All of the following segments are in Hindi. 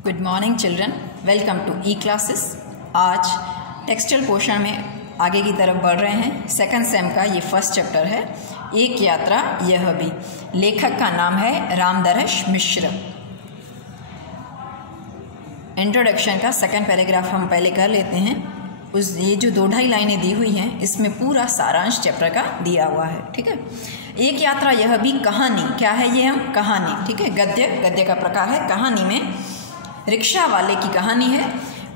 Good morning children, welcome to E classes. आज टेक्सटाइल पोर्शन में आगे की तरफ बढ़ रहे हैं। सेकंड सेम का ये फर्स्ट चैप्टर है, एक यात्रा यह भी। लेखक का नाम है रामदरश मिश्र। इंट्रोडक्शन का सेकंड पैराग्राफ हम पहले कर लेते हैं। ये जो 2-2.5 लाइनें दी हुई हैं, इसमें पूरा सारांश चैप्टर का दिया हुआ है। ठीक है, एक यात्रा यह भी कहानी। क्या है ये? हम कहानी, ठीक है, गद्य का प्रकार है। कहानी में रिक्शा वाले की कहानी है।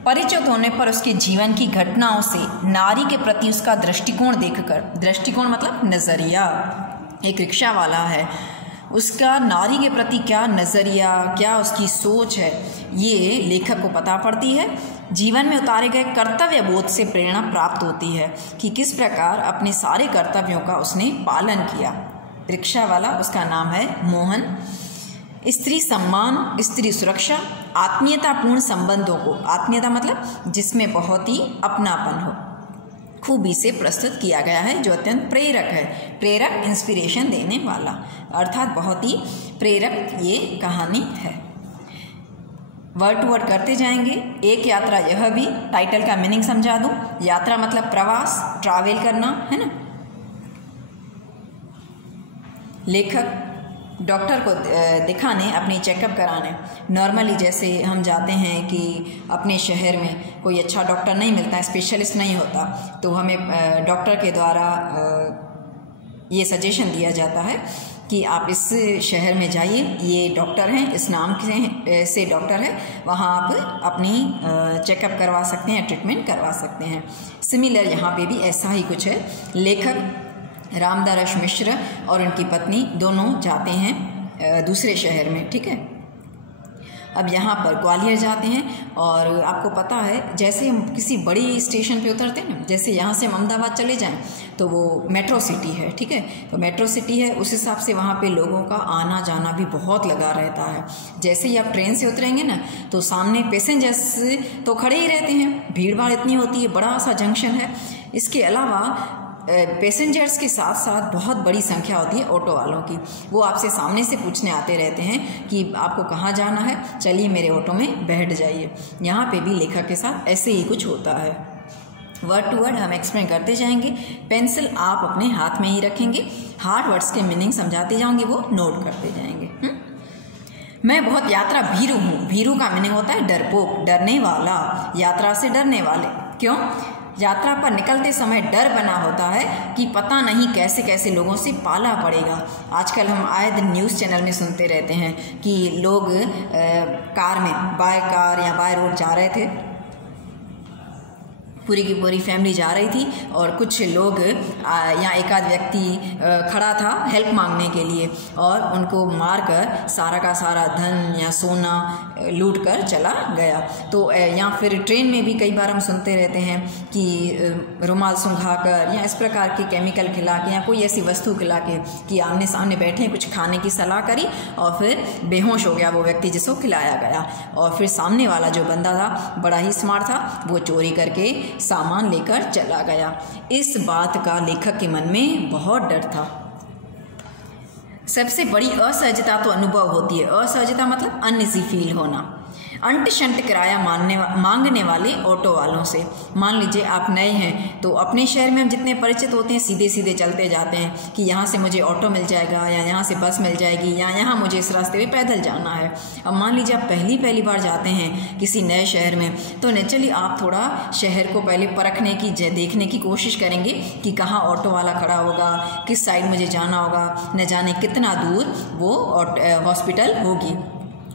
परिचित होने पर उसके जीवन की घटनाओं से नारी के प्रति उसका दृष्टिकोण देखकर, दृष्टिकोण मतलब नज़रिया, एक रिक्शा वाला है, उसका नारी के प्रति क्या नज़रिया, क्या उसकी सोच है, ये लेखक को पता पड़ती है। जीवन में उतारे गए कर्तव्य बोध से प्रेरणा प्राप्त होती है कि किस प्रकार अपने सारे कर्तव्यों का उसने पालन किया। रिक्शा वाला, उसका नाम है मोहन। स्त्री सम्मान, स्त्री सुरक्षा, आत्मीयतापूर्ण संबंधों को, आत्मीयता मतलब जिसमें बहुत ही अपनापन हो, खूबी से प्रस्तुत किया गया है, जो अत्यंत प्रेरक है। प्रेरक, इंस्पिरेशन देने वाला, अर्थात बहुत ही प्रेरक ये कहानी है। वर्ड टू वर्ड करते जाएंगे। एक यात्रा यह भी, टाइटल का मीनिंग समझा दूं। यात्रा मतलब प्रवास, ट्रैवल करना, है ना। लेखक डॉक्टर को दिखाने, अपनी चेकअप कराने, नॉर्मली जैसे हम जाते हैं कि अपने शहर में कोई अच्छा डॉक्टर नहीं मिलता है, स्पेशलिस्ट नहीं होता, तो हमें डॉक्टर के द्वारा ये सजेशन दिया जाता है कि आप इस शहर में जाइए, ये डॉक्टर हैं, इस नाम से डॉक्टर है, वहाँ आप अपनी चेकअप करवा सकते हैं, ट्रीटमेंट करवा सकते हैं। सिमिलर यहाँ पे भी ऐसा ही कुछ है। लेखक रामदरश मिश्र और उनकी पत्नी दोनों जाते हैं दूसरे शहर में। ठीक है, अब यहाँ पर ग्वालियर जाते हैं और आपको पता है जैसे हम किसी बड़ी स्टेशन पे उतरते हैं ना, जैसे यहाँ से हम अहमदाबाद चले जाएं तो वो मेट्रो सिटी है। ठीक है, तो मेट्रो सिटी है, उस हिसाब से वहाँ पे लोगों का आना जाना भी बहुत लगा रहता है। जैसे ही आप ट्रेन से उतरेंगे ना, तो सामने पैसेंजर्स तो खड़े ही रहते हैं, भीड़ भाड़ इतनी होती है, बड़ा सा जंक्शन है। इसके अलावा पैसेंजर्स के साथ साथ बहुत बड़ी संख्या होती है ऑटो वालों की। वो आपसे सामने से पूछने आते रहते हैं कि आपको कहाँ जाना है, चलिए मेरे ऑटो में बैठ जाइए। यहाँ पे भी लेखक के साथ ऐसे ही कुछ होता है। वर्ड टू वर्ड हम एक्सप्लेन करते जाएंगे। पेंसिल आप अपने हाथ में ही रखेंगे, हार्ड वर्ड्स के मीनिंग समझाते जाऊँगी, वो नोट करते जाएंगे। मैं बहुत यात्रा भीरू हूँ। भीरू का मीनिंग होता है डरपोक, डरने वाला, यात्रा से डरने वाले। क्यों? यात्रा पर निकलते समय डर बना होता है कि पता नहीं कैसे कैसे लोगों से पाला पड़ेगा। आजकल हम आए दिन न्यूज़ चैनल में सुनते रहते हैं कि लोग कार में बाय कार या बाय रोड जा रहे थे, पूरी की पूरी फैमिली जा रही थी, और कुछ लोग या एक आध व्यक्ति खड़ा था हेल्प मांगने के लिए, और उनको मारकर सारा का सारा धन या सोना लूट कर चला गया। तो या फिर ट्रेन में भी कई बार हम सुनते रहते हैं कि रुमाल सुंघाकर या इस प्रकार के केमिकल खिला के या कोई ऐसी वस्तु खिला के कि आमने सामने बैठे कुछ खाने की सलाह करी और फिर बेहोश हो गया वो व्यक्ति जिसको खिलाया गया, और फिर सामने वाला जो बंदा था बड़ा ही स्मार्ट था, वो चोरी करके सामान लेकर चला गया। इस बात का लेखक के मन में बहुत डर था। सबसे बड़ी असहजता तो अनुभव होती है। असहजता मतलब अनईजी फील होना। अंट शंट किराया मांगने वाले ऑटो वालों से। मान लीजिए आप नए हैं, तो अपने शहर में हम जितने परिचित होते हैं सीधे सीधे चलते जाते हैं कि यहाँ से मुझे ऑटो मिल जाएगा, या यहाँ से बस मिल जाएगी, या यहाँ मुझे इस रास्ते पे पैदल जाना है। अब मान लीजिए आप पहली बार जाते हैं किसी नए शहर में, तो नेचुरली आप थोड़ा शहर को पहले परखने की, देखने की कोशिश करेंगे कि कहाँ ऑटो वाला खड़ा होगा, किस साइड मुझे जाना होगा, न जाने कितना दूर वो हॉस्पिटल होगी।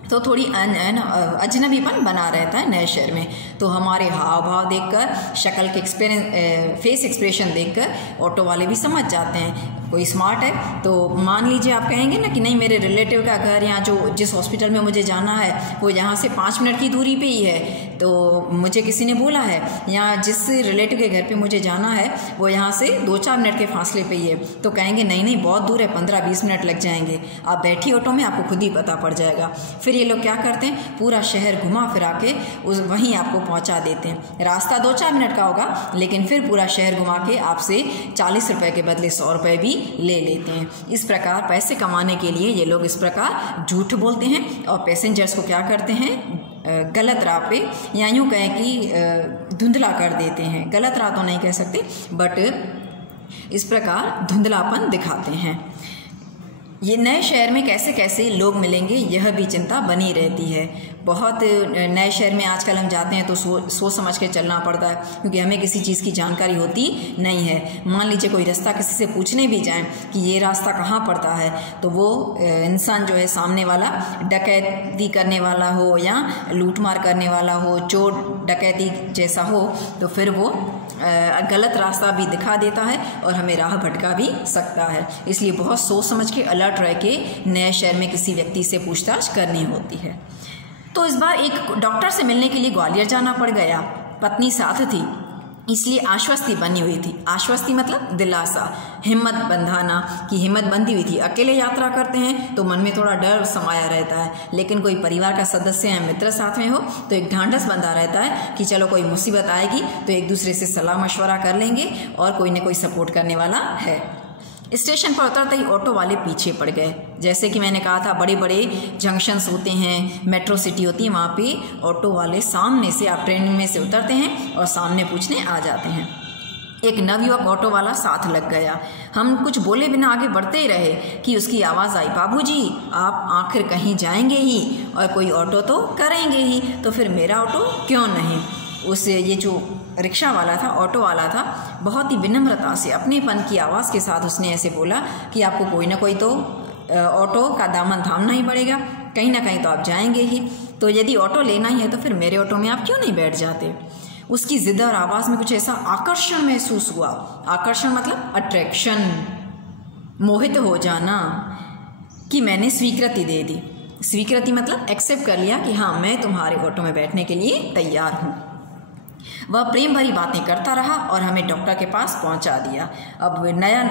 तो थोड़ी अजनबीपन बना रहता है नए शहर में। तो हमारे हाव भाव देखकर, शक्ल के फेस एक्सप्रेशन देखकर ऑटो वाले भी समझ जाते हैं कोई स्मार्ट है। तो मान लीजिए आप कहेंगे ना कि नहीं, मेरे रिलेटिव का घर यहाँ जिस हॉस्पिटल में मुझे जाना है वो यहाँ से 5 मिनट की दूरी पे ही है, तो मुझे किसी ने बोला है यहाँ जिस रिलेटिव के घर पे मुझे जाना है वो यहाँ से 2-4 मिनट के फासले पे ही है। तो कहेंगे नहीं बहुत दूर है, 15-20 मिनट लग जाएंगे। आप बैठी ऑटो में, आपको खुद ही पता पड़ जाएगा। फिर ये लोग क्या करते हैं, पूरा शहर घुमा फिरा के वहीं आपको पहुंचा देते हैं। रास्ता 2-4 मिनट का होगा, लेकिन फिर पूरा शहर घुमा के आपसे 40 रुपये के बदले 100 रुपये भी ले लेते हैं। इस प्रकार पैसे कमाने के लिए ये लोग इस प्रकार झूठ बोलते हैं और पैसेंजर्स को क्या करते हैं, गलत राह पे, या यूँ कहें कि धुंधला कर देते हैं। गलत राह तो नहीं कह सकते, बट इस प्रकार धुंधलापन दिखाते हैं। ये नए शहर में कैसे कैसे लोग मिलेंगे, यह भी चिंता बनी रहती है। बहुत नए शहर में आजकल हम जाते हैं तो सोच समझ के चलना पड़ता है, क्योंकि हमें किसी चीज़ की जानकारी होती नहीं है। मान लीजिए कोई रास्ता किसी से पूछने भी जाएं कि ये रास्ता कहाँ पड़ता है, तो वो इंसान जो है सामने वाला डकैती करने वाला हो या लूटमार करने वाला हो, चोर डकैती जैसा हो, तो फिर वो गलत रास्ता भी दिखा देता है और हमें राह भटका भी सकता है। इसलिए बहुत सोच समझ के अलर्ट रह के नए शहर में किसी व्यक्ति से पूछताछ करनी होती है। तो इस बार एक डॉक्टर से मिलने के लिए ग्वालियर जाना पड़ गया। पत्नी साथ थी, इसलिए आश्वस्ति बनी हुई थी। आश्वस्ति मतलब दिलासा, हिम्मत बंधाना कि हिम्मत बंधी हुई थी। अकेले यात्रा करते हैं तो मन में थोड़ा डर समाया रहता है, लेकिन कोई परिवार का सदस्य या मित्र साथ में हो तो एक ढांढस बंधा रहता है कि चलो कोई मुसीबत आएगी तो एक दूसरे से सलाह मशवरा कर लेंगे और कोई न कोई सपोर्ट करने वाला है। स्टेशन पर उतरते ही ऑटो वाले पीछे पड़ गए। जैसे कि मैंने कहा था, बड़े बड़े जंक्शंस होते हैं, मेट्रो सिटी होती है, वहाँ पे ऑटो वाले सामने से, आप ट्रेन में से उतरते हैं और सामने पूछने आ जाते हैं। एक नवयुवक ऑटो वाला साथ लग गया। हम कुछ बोले बिना आगे बढ़ते ही रहे कि उसकी आवाज़ आई, बाबूजी आप आखिर कहीं जाएंगे ही और कोई ऑटो तो करेंगे ही, तो फिर मेरा ऑटो क्यों नहीं। ये जो रिक्शा वाला था, ऑटो वाला था, बहुत ही विनम्रता से अपनेपन की आवाज़ के साथ उसने ऐसे बोला कि आपको कोई ना कोई तो ऑटो का दामन थामना ही पड़ेगा, कहीं ना कहीं तो आप जाएंगे ही, तो यदि ऑटो लेना ही है तो फिर मेरे ऑटो में आप क्यों नहीं बैठ जाते। उसकी जिद और आवाज़ में कुछ ऐसा आकर्षण महसूस हुआ। आकर्षण मतलब अट्रैक्शन, मोहित हो जाना, कि मैंने स्वीकृति दे दी। स्वीकृति मतलब एक्सेप्ट कर लिया कि हाँ मैं तुम्हारे ऑटो में बैठने के लिए तैयार हूँ। वह प्रेम भरी बातें करता रहा और हमें डॉक्टर के पास पहुंचा दिया। अब नया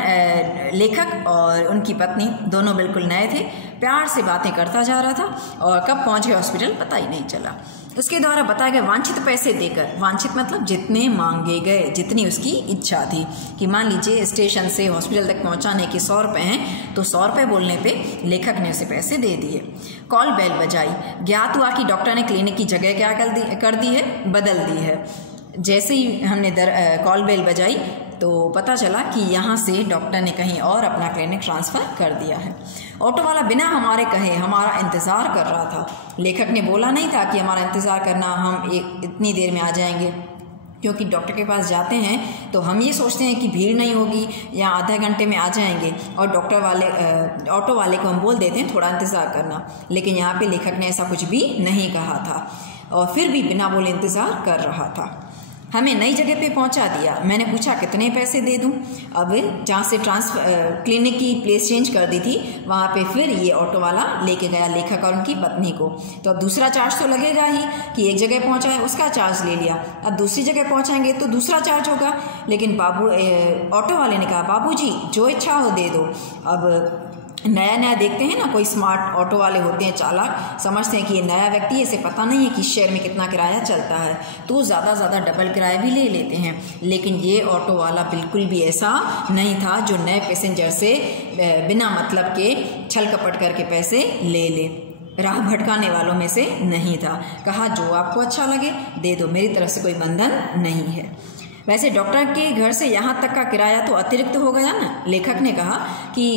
लेखक और उनकी पत्नी दोनों बिल्कुल नए थे, प्यार से बातें करता जा रहा था और कब पहुंच गए हॉस्पिटल पता ही नहीं चला। उसके द्वारा बताए गए वांछित पैसे देकर, वांछित मतलब जितने मांगे गए, जितनी उसकी इच्छा थी, कि मान लीजिए स्टेशन से हॉस्पिटल तक पहुंचाने के 100 रुपये हैं तो 100 रुपये बोलने पे लेखक ने उसे पैसे दे दिए। कॉल बेल बजाई। ज्ञात हुआ कि डॉक्टर ने क्लिनिक की जगह क्या कर दी है, बदल दी है। जैसे ही हमने कॉल बेल बजाई तो पता चला कि यहाँ से डॉक्टर ने कहीं और अपना क्लिनिक ट्रांसफ़र कर दिया है। ऑटो वाला बिना हमारे कहे हमारा इंतज़ार कर रहा था। लेखक ने बोला नहीं था कि हमारा इंतज़ार करना, हम इतनी देर में आ जाएंगे, क्योंकि डॉक्टर के पास जाते हैं तो हम ये सोचते हैं कि भीड़ नहीं होगी या आधे घंटे में आ जाएंगे, और ऑटो वाले को हम बोल देते हैं थोड़ा इंतज़ार करना। लेकिन यहाँ पे लेखक ने ऐसा कुछ भी नहीं कहा था और फिर भी बिना बोले इंतज़ार कर रहा था। हमें नई जगह पे पहुंचा दिया। मैंने पूछा कितने पैसे दे दूं। अब जहाँ से क्लिनिक की प्लेस चेंज कर दी थी वहाँ पे फिर ये ऑटो वाला लेके गया लेखक और उनकी पत्नी को। तो अब दूसरा चार्ज तो लगेगा ही कि एक जगह पहुँचा है उसका चार्ज ले लिया, अब दूसरी जगह पहुँचाएंगे तो दूसरा चार्ज होगा। लेकिन ऑटो वाले ने कहा बाबूजी जो इच्छा हो दे दो। अब नया नया देखते हैं ना, कोई स्मार्ट ऑटो वाले होते हैं, चालाक, समझते हैं कि ये नया व्यक्ति है, इसे पता नहीं है कि शहर में कितना किराया चलता है, तो ज़्यादा डबल किराया भी ले लेते हैं। लेकिन ये ऑटो वाला बिल्कुल भी ऐसा नहीं था जो नए पैसेंजर से बिना मतलब के छल कपट करके पैसे ले ले। राह भटकाने वालों में से नहीं था। कहा जो आपको अच्छा लगे दे दो, मेरी तरफ से कोई बंधन नहीं है। वैसे डॉक्टर के घर से यहाँ तक का किराया तो अतिरिक्त हो गया ना। लेखक ने कहा कि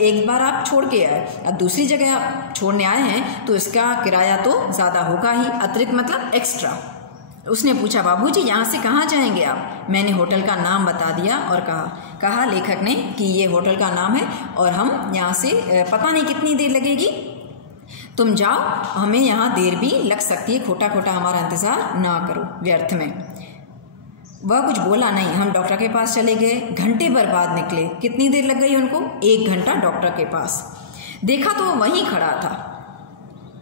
एक बार आप छोड़ के आए, अब दूसरी जगह आप छोड़ने आए हैं तो इसका किराया तो ज़्यादा होगा ही, अतिरिक्त मतलब एक्स्ट्रा। उसने पूछा बाबूजी यहाँ से कहाँ जाएंगे आप। मैंने होटल का नाम बता दिया और कहा लेखक ने कि ये होटल का नाम है और हम यहाँ से पता नहीं कितनी देर लगेगी, तुम जाओ, हमें यहाँ देर भी लग सकती है, खोटा खोटा हमारा इंतज़ार ना करो व्यर्थ में। वह कुछ बोला नहीं। हम डॉक्टर के पास चले गए। घंटे भर बाद निकले। कितनी देर लग गई उनको? 1 घंटा डॉक्टर के पास। देखा तो वो वहीं खड़ा था।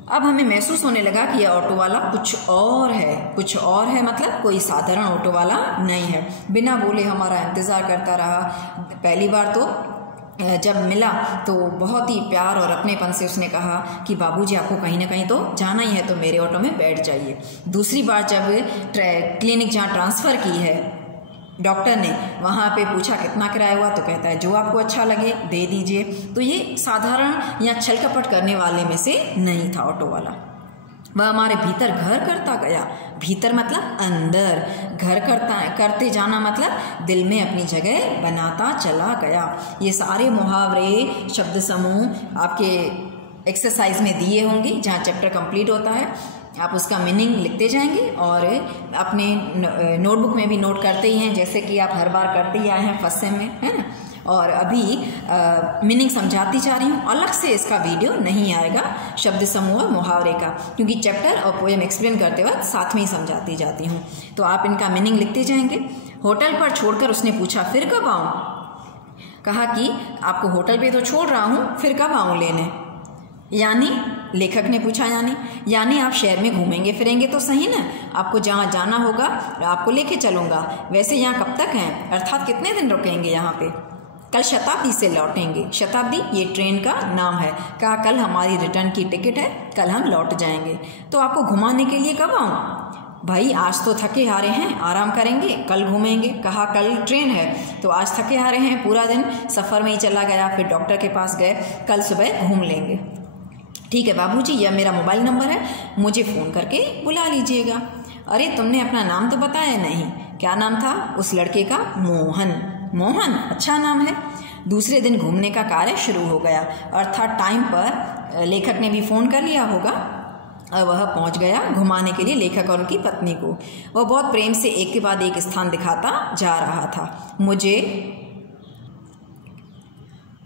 अब हमें महसूस होने लगा कि यह ऑटो वाला कुछ और है, मतलब कोई साधारण ऑटो वाला नहीं है। बिना बोले हमारा इंतज़ार करता रहा। पहली बार तो जब मिला तो बहुत ही प्यार और अपनेपन से उसने कहा कि बाबूजी आपको कहीं ना कहीं तो जाना ही है तो मेरे ऑटो में बैठ जाइए। दूसरी बार जब क्लिनिक जहाँ ट्रांसफ़र की है डॉक्टर ने, वहाँ पे पूछा कितना किराया हुआ, तो कहता है जो आपको अच्छा लगे दे दीजिए। तो ये साधारण या छल कपट करने वाले में से नहीं था ऑटो वाला। वह हमारे भीतर घर करता गया। भीतर मतलब अंदर, घर करते जाना मतलब दिल में अपनी जगह बनाता चला गया। ये सारे मुहावरे शब्द समूह आपके एक्सरसाइज में दिए होंगे, जहाँ चैप्टर कंप्लीट होता है आप उसका मीनिंग लिखते जाएंगे और अपने नोटबुक में भी नोट करते ही हैं, जैसे कि आप हर बार करते ही आए हैं फर्स्ट सेम में, है ना। और अभी मीनिंग समझाती जा रही हूँ, अलग से इसका वीडियो नहीं आएगा शब्द समूह और मुहावरे का, क्योंकि चैप्टर और पोएम एक्सप्लेन करते वक्त साथ में ही समझाती जाती हूँ। तो आप इनका मीनिंग लिखते जाएंगे। होटल पर छोड़कर उसने पूछा फिर कब आऊँ। कहा कि आपको होटल पे तो छोड़ रहा हूँ, फिर कब आऊँ लेने। यानी लेखक ने पूछा यानी आप शहर में घूमेंगे फिरेंगे तो सही ना, आपको जहाँ जाना होगा आपको लेके चलूँगा। वैसे यहाँ कब तक हैं, अर्थात कितने दिन रुकेंगे यहाँ पे। कल शताब्दी से लौटेंगे। शताब्दी ये ट्रेन का नाम है। कहा कल हमारी रिटर्न की टिकट है, कल हम लौट जाएंगे। तो आपको घुमाने के लिए कब आऊँ। भाई आज तो थके हारे हैं, आराम करेंगे, कल घूमेंगे। कहा कल ट्रेन है, तो आज थके हारे हैं, पूरा दिन सफ़र में ही चला गया। फिर डॉक्टर के पास गए, कल सुबह घूम लेंगे। ठीक है बाबूजी, यह मेरा मोबाइल नंबर है, मुझे फ़ोन करके बुला लीजिएगा। अरे तुमने अपना नाम तो बताया नहीं। क्या नाम था उस लड़के का। मोहन। मोहन अच्छा नाम है। दूसरे दिन घूमने का कार्य शुरू हो गया, अर्थात टाइम पर लेखक ने भी फ़ोन कर लिया होगा और वह पहुंच गया घुमाने के लिए लेखक और उनकी पत्नी को। वह बहुत प्रेम से एक के बाद एक स्थान दिखाता जा रहा था।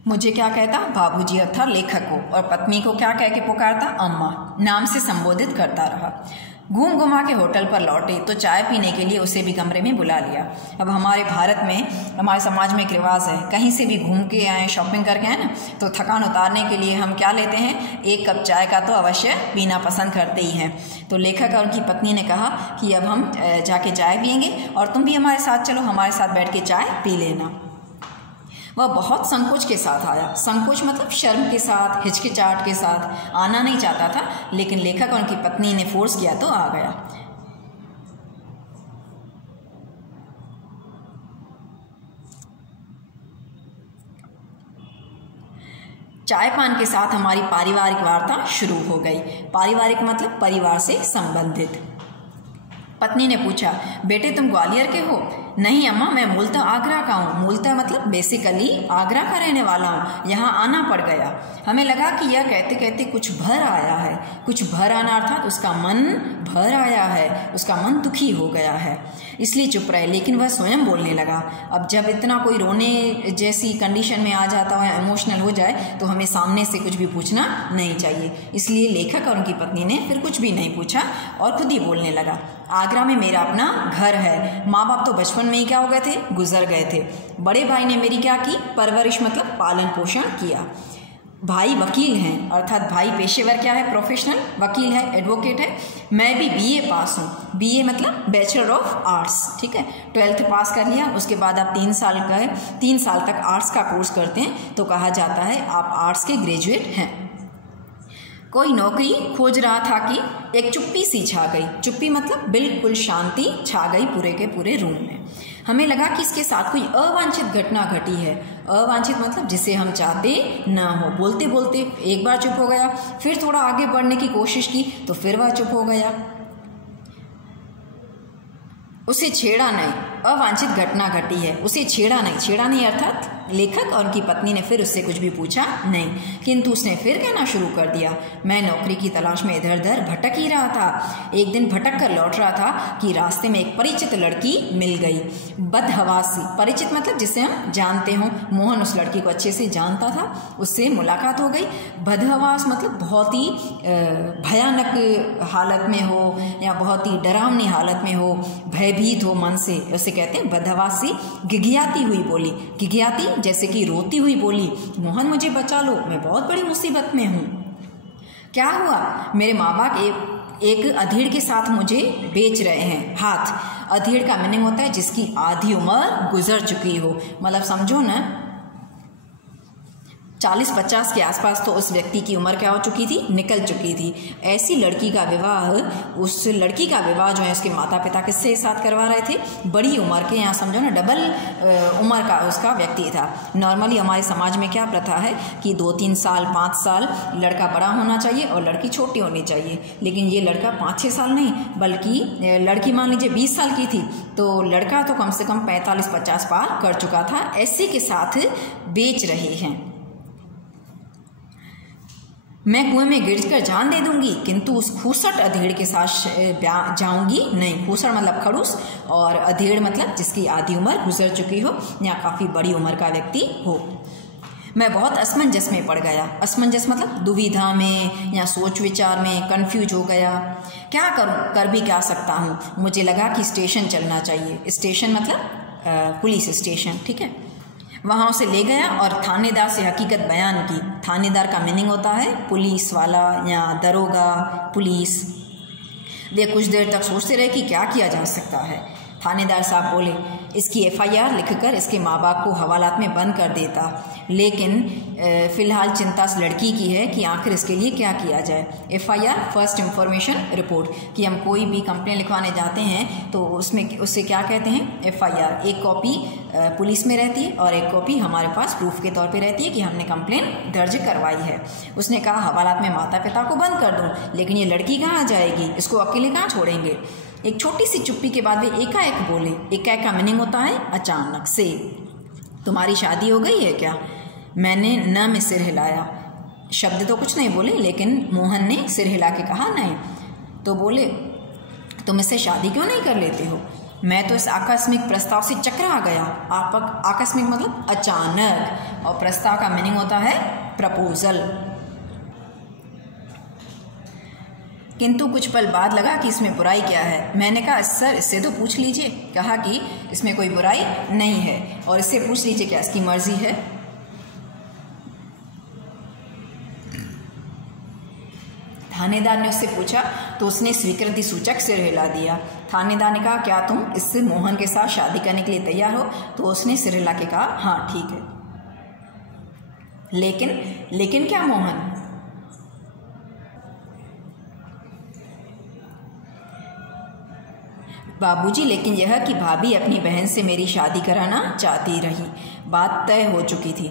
मुझे क्या कहता, बाबूजी अर्थात लेखक को, और पत्नी को क्या कह के पुकारता, अम्मा नाम से संबोधित करता रहा। घूम घुमा के होटल पर लौटे तो चाय पीने के लिए उसे भी कमरे में बुला लिया। अब हमारे भारत में, हमारे समाज में एक रिवाज है, कहीं से भी घूम के आए, शॉपिंग करके आए ना, तो थकान उतारने के लिए हम क्या लेते हैं, एक कप चाय का तो अवश्य पीना पसंद करते ही हैं। तो लेखक और उनकी पत्नी ने कहा कि अब हम जाके चाय पियेंगे और तुम भी हमारे साथ चलो, हमारे साथ बैठ के चाय पी लेना। वह बहुत संकोच के साथ आया। संकोच मतलब शर्म के साथ, हिचकिचाहट के साथ, आना नहीं चाहता था, लेकिन लेखक और उनकी पत्नी ने फोर्स किया तो आ गया। चाय पान के साथ हमारी पारिवारिक वार्ता शुरू हो गई। पारिवारिक मतलब परिवार से संबंधित। पत्नी ने पूछा, बेटे तुम ग्वालियर के हो। नहीं अम्मा, मैं मूलतः आगरा का हूँ। मूलतः मतलब बेसिकली आगरा का रहने वाला हूँ, यहाँ आना पड़ गया। हमें लगा कि यह कहते कहते कुछ भर आया है। कुछ भर आना अर्थात उसका मन भर आया है, उसका मन दुखी हो गया है, इसलिए चुप रहे। लेकिन वह स्वयं बोलने लगा। अब जब इतना कोई रोने जैसी कंडीशन में आ जाता है, इमोशनल हो जाए, तो हमें सामने से कुछ भी पूछना नहीं चाहिए। इसलिए लेखक और उनकी पत्नी ने फिर कुछ भी नहीं पूछा और खुद ही बोलने लगा। आगरा में मेरा अपना घर है। माँ बाप तो बचपन में ही क्या हो गए थे, गुजर गए थे। बड़े भाई ने मेरी क्या की, परवरिश मतलब पालन पोषण किया। भाई वकील हैं, अर्थात भाई पेशेवर क्या है, प्रोफेशनल वकील है, एडवोकेट है। मैं भी बीए पास हूँ। बीए मतलब बैचलर ऑफ आर्ट्स, ठीक है। 12th पास कर लिया, उसके बाद आप 3 साल तक आर्ट्स का कोर्स करते हैं तो कहा जाता है आप आर्ट्स के ग्रेजुएट हैं। कोई नौकरी खोज रहा था कि एक चुप्पी सी छा गई। चुप्पी मतलब बिल्कुल शांति छा गई पूरे के पूरे रूम में। हमें लगा कि इसके साथ कोई अवांछित घटना घटी है। अवांछित मतलब जिसे हम चाहते ना हो। बोलते बोलते एक बार चुप हो गया, फिर थोड़ा आगे बढ़ने की कोशिश की तो फिर वह चुप हो गया। उसे छेड़ा नहीं, अवांछित घटना घटी है, उसे छेड़ा नहीं अर्थात लेखक और उनकी पत्नी ने फिर उससे कुछ भी पूछा नहीं, किंतु उसने फिर कहना शुरू कर दिया, मैं नौकरी की तलाश में इधर उधर भटक ही रहा था। एक दिन भटक कर लौट रहा था कि रास्ते में एक परिचित लड़की मिल गई। बदहवासी, परिचित मतलब जिसे हम जानते हों। मोहन उस लड़की को अच्छे से जानता था, उससे मुलाकात हो गई। बदहवास मतलब बहुत ही भयानक हालत में हो या बहुत ही डरावनी हालत में हो, भयभीत हो मन से, उसे कहते हैं बदहवासी। घिघियाती हुई बोली, घिघियाती जैसे कि रोती हुई बोली, मोहन मुझे बचा लो, मैं बहुत बड़ी मुसीबत में हूँ। क्या हुआ? मेरे माँ बाप एक अधेड़ के साथ मुझे बेच रहे हैं। हाथ, अधेड़ का मीनिंग होता है जिसकी आधी उम्र गुजर चुकी हो, मतलब समझो ना 40-50 के आसपास तो उस व्यक्ति की उम्र क्या हो चुकी थी, निकल चुकी थी। ऐसी लड़की का विवाह, उस लड़की का विवाह जो है उसके माता पिता किससे साथ करवा रहे थे, बड़ी उम्र के, यहाँ समझो ना डबल उम्र का उसका व्यक्ति था। नॉर्मली हमारे समाज में क्या प्रथा है कि 2-3 साल 5 साल लड़का बड़ा होना चाहिए और लड़की छोटी होनी चाहिए, लेकिन ये लड़का 5-6 साल नहीं, बल्कि लड़की मान लीजिए 20 साल की थी तो लड़का तो कम से कम 45-50 पार कर चुका था। ऐसे के साथ बेच रहे हैं। मैं कुएं में गिरकर जान दे दूंगी किंतु उस खूसट अधेड़ के साथ जाऊंगी नहीं। खूसट मतलब खड़ूस और अधेड़ मतलब जिसकी आधी उम्र गुजर चुकी हो या काफ़ी बड़ी उम्र का व्यक्ति हो। मैं बहुत असमंजस में पड़ गया। असमंजस मतलब दुविधा में या सोच विचार में कंफ्यूज हो गया। क्या करूं, कर भी क्या सकता हूं। मुझे लगा कि स्टेशन चलना चाहिए। स्टेशन मतलब पुलिस स्टेशन, ठीक है। वहाँ उसे ले गया और थानेदार से हकीकत बयान की। थानेदार का मीनिंग होता है पुलिस वाला या दरोगा, पुलिस। वे कुछ देर तक सोचते रहे कि क्या किया जा सकता है। थानेदार साहब बोले, इसकी FIR लिखकर इसके माँ बाप को हवालात में बंद कर देता, लेकिन फ़िलहाल चिंता इस लड़की की है कि आखिर इसके लिए क्या किया जाए। FIR फर्स्ट इंफॉर्मेशन रिपोर्ट, कि हम कोई भी कंप्लेन लिखवाने जाते हैं तो उससे क्या कहते हैं, FIR। एक कॉपी पुलिस में रहती है और एक कॉपी हमारे पास प्रूफ के तौर पे रहती है कि हमने कंप्लेन दर्ज करवाई है। उसने कहा हवालात में माता पिता को बंद कर दूँ, लेकिन ये लड़की कहाँ जाएगी, इसको अकेले कहाँ छोड़ेंगे। एक छोटी सी चुप्पी के बाद वे एकाएक बोले। एकाएक का मीनिंग होता है अचानक से। तुम्हारी शादी हो गई है क्या। मैंने न में सिर हिलाया। शब्द तो कुछ नहीं बोले, लेकिन मोहन ने सिर हिला के कहा नहीं। तो बोले, तुम इससे शादी क्यों नहीं कर लेते हो। मैं तो इस आकस्मिक प्रस्ताव से चकरा गया। आकस्मिक मतलब अचानक, और प्रस्ताव का मीनिंग होता है प्रपोजल। किंतु कुछ पल बाद लगा कि इसमें बुराई क्या है। मैंने कहा, सर इससे तो पूछ लीजिए। कहा कि इसमें कोई बुराई नहीं है और इससे पूछ लीजिए क्या इसकी मर्जी है। थानेदार ने उससे पूछा तो उसने स्वीकृति सूचक सिर हिला दिया। थानेदार ने कहा, क्या तुम इससे मोहन के साथ शादी करने के लिए तैयार हो। तो उसने सिर हिला के कहा, हाँ ठीक है। लेकिन क्या मोहन। बाबूजी, लेकिन यह कि भाभी अपनी बहन से मेरी शादी कराना चाहती रही। बात तय हो चुकी थी।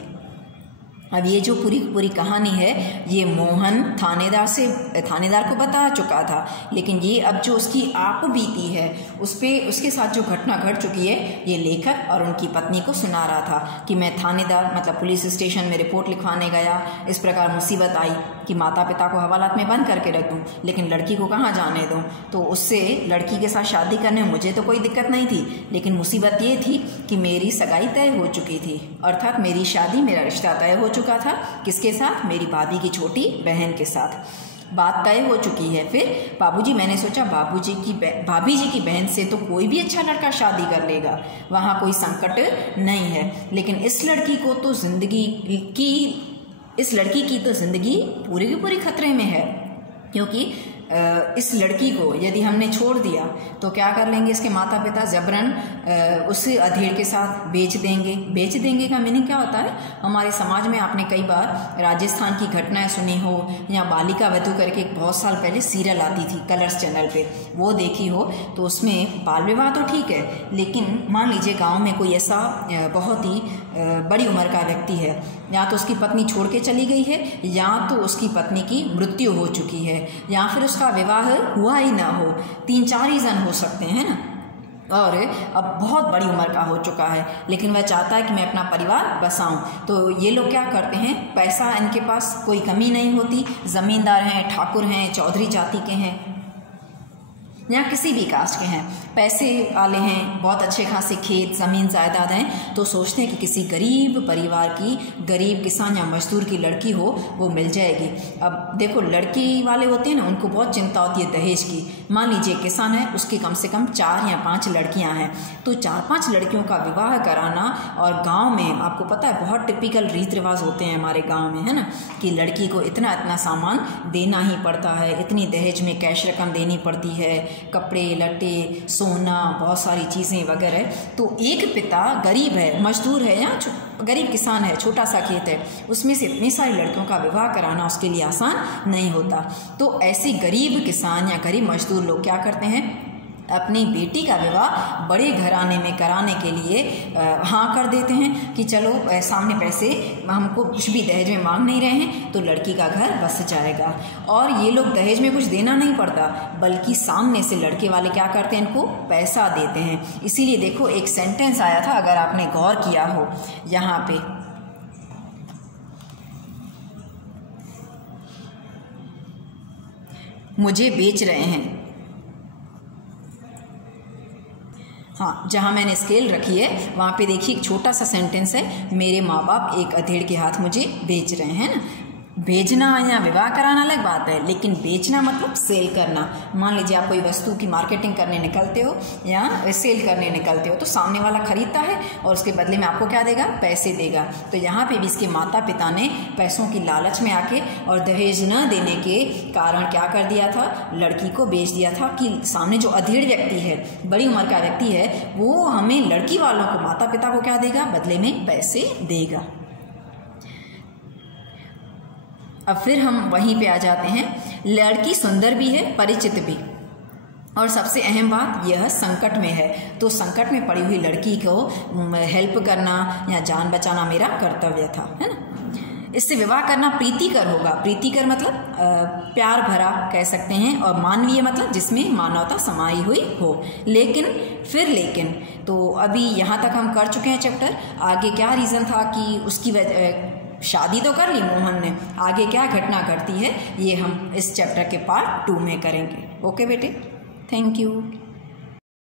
अब ये जो पूरी कहानी है ये मोहन थानेदार को बता चुका था, लेकिन ये अब जो उसकी आप बीती है उसके साथ जो घटना घट चुकी है ये लेखक और उनकी पत्नी को सुना रहा था कि मैं थानेदार मतलब पुलिस स्टेशन में रिपोर्ट लिखवाने गया, इस प्रकार मुसीबत आई कि माता पिता को हवालात में बंद करके रख दूं, लेकिन लड़की को कहाँ जाने दूं। तो उससे लड़की के साथ शादी करने में मुझे तो कोई दिक्कत नहीं थी, लेकिन मुसीबत ये थी कि मेरी सगाई तय हो चुकी थी, अर्थात मेरी शादी, मेरा रिश्ता तय हो चुका था। किसके साथ, मेरी भाभी की छोटी बहन के साथ बात तय हो चुकी है। फिर बाबूजी, मैंने सोचा भाभी जी की बहन से तो कोई भी अच्छा लड़का शादी कर लेगा, वहाँ कोई संकट नहीं है, लेकिन इस लड़की तो जिंदगी पूरी की पूरी खतरे में है, क्योंकि इस लड़की को यदि हमने छोड़ दिया तो क्या कर लेंगे इसके माता पिता, जबरन उस अधेड़ के साथ बेच देंगे। बेच देंगे का मीनिंग क्या होता है, हमारे समाज में आपने कई बार राजस्थान की घटनाएं सुनी हो, या बालिका वधू करके एक बहुत साल पहले सीरियल आती थी कलर्स चैनल पे, वो देखी हो, तो उसमें बाल विवाह तो ठीक है, लेकिन मान लीजिए गाँव में कोई ऐसा बहुत ही बड़ी उम्र का व्यक्ति है, या तो उसकी पत्नी छोड़ के चली गई है, या तो उसकी पत्नी की मृत्यु हो चुकी है, या फिर उसका विवाह हुआ ही ना हो, 3-4 रीज़न हो सकते हैं ना, और अब बहुत बड़ी उम्र का हो चुका है, लेकिन वह चाहता है कि मैं अपना परिवार बसाऊं। तो ये लोग क्या करते हैं, पैसा इनके पास कोई कमी नहीं होती, ज़मींदार हैं, ठाकुर हैं, चौधरी जाति के हैं, या किसी भी कास्ट के हैं, पैसे वाले हैं, बहुत अच्छे खासे खेत ज़मीन जायदाद हैं, तो सोचते हैं कि किसी गरीब परिवार की, गरीब किसान या मजदूर की लड़की हो वो मिल जाएगी। अब देखो लड़की वाले होते हैं ना, उनको बहुत चिंता होती है दहेज की। मान लीजिए किसान है, उसकी कम से कम 4 या 5 लड़कियां हैं, तो 4-5 लड़कियों का विवाह कराना, और गाँव में आपको पता है बहुत टिपिकल रीत रिवाज होते हैं हमारे गाँव में, है ना, कि लड़की को इतना सामान देना ही पड़ता है, इतनी दहेज में कैश रकम देनी पड़ती है, कपड़े लट्टे, सोना, बहुत सारी चीज़ें वगैरह। तो एक पिता गरीब है, मजदूर है या गरीब किसान है, छोटा सा खेत है, उसमें से इतनी सारी लड़कियों का विवाह कराना उसके लिए आसान नहीं होता। तो ऐसे गरीब किसान या गरीब मजदूर लोग क्या करते हैं, अपनी बेटी का विवाह बड़े घराने में कराने के लिए हाँ कर देते हैं कि चलो सामने पैसे हमको कुछ भी दहेज में मांग नहीं रहे हैं तो लड़की का घर बस जाएगा। और ये लोग दहेज में कुछ देना नहीं पड़ता, बल्कि सामने से लड़के वाले क्या करते हैं, इनको पैसा देते हैं। इसीलिए देखो एक सेंटेंस आया था, अगर आपने गौर किया हो, यहाँ पे मुझे बेच रहे हैं, हाँ, जहाँ मैंने स्केल रखी है वहाँ पे देखिए एक छोटा सा सेंटेंस है, मेरे माँ बाप एक अधेड़ के हाथ मुझे बेच रहे हैं ना। भेजना या विवाह कराना अलग बात है, लेकिन बेचना मतलब सेल करना। मान लीजिए आप कोई वस्तु की मार्केटिंग करने निकलते हो या सेल करने निकलते हो, तो सामने वाला खरीदता है और उसके बदले में आपको क्या देगा, पैसे देगा। तो यहाँ पे भी इसके माता पिता ने पैसों की लालच में आके और दहेज न देने के कारण क्या कर दिया था, लड़की को बेच दिया था कि सामने जो अधेड़ व्यक्ति है, बड़ी उम्र का व्यक्ति है, वो हमें लड़की वालों को, माता पिता को क्या देगा, बदले में पैसे देगा। अब फिर हम वहीं पे आ जाते हैं, लड़की सुंदर भी है, परिचित भी, और सबसे अहम बात यह संकट में है। तो संकट में पड़ी हुई लड़की को हेल्प करना या जान बचाना मेरा कर्तव्य था, है ना। इससे विवाह करना प्रीतिकर होगा। प्रीतिकर मतलब प्यार भरा कह सकते हैं, और मानवीय मतलब जिसमें मानवता समाई हुई हो। लेकिन तो अभी यहाँ तक हम कर चुके हैं चैप्टर। आगे क्या रीज़न था कि उसकी शादी तो कर ली मोहन ने, आगे क्या घटना घटती है ये हम इस चैप्टर के पार्ट 2 में करेंगे। ओके बेटे, थैंक यू।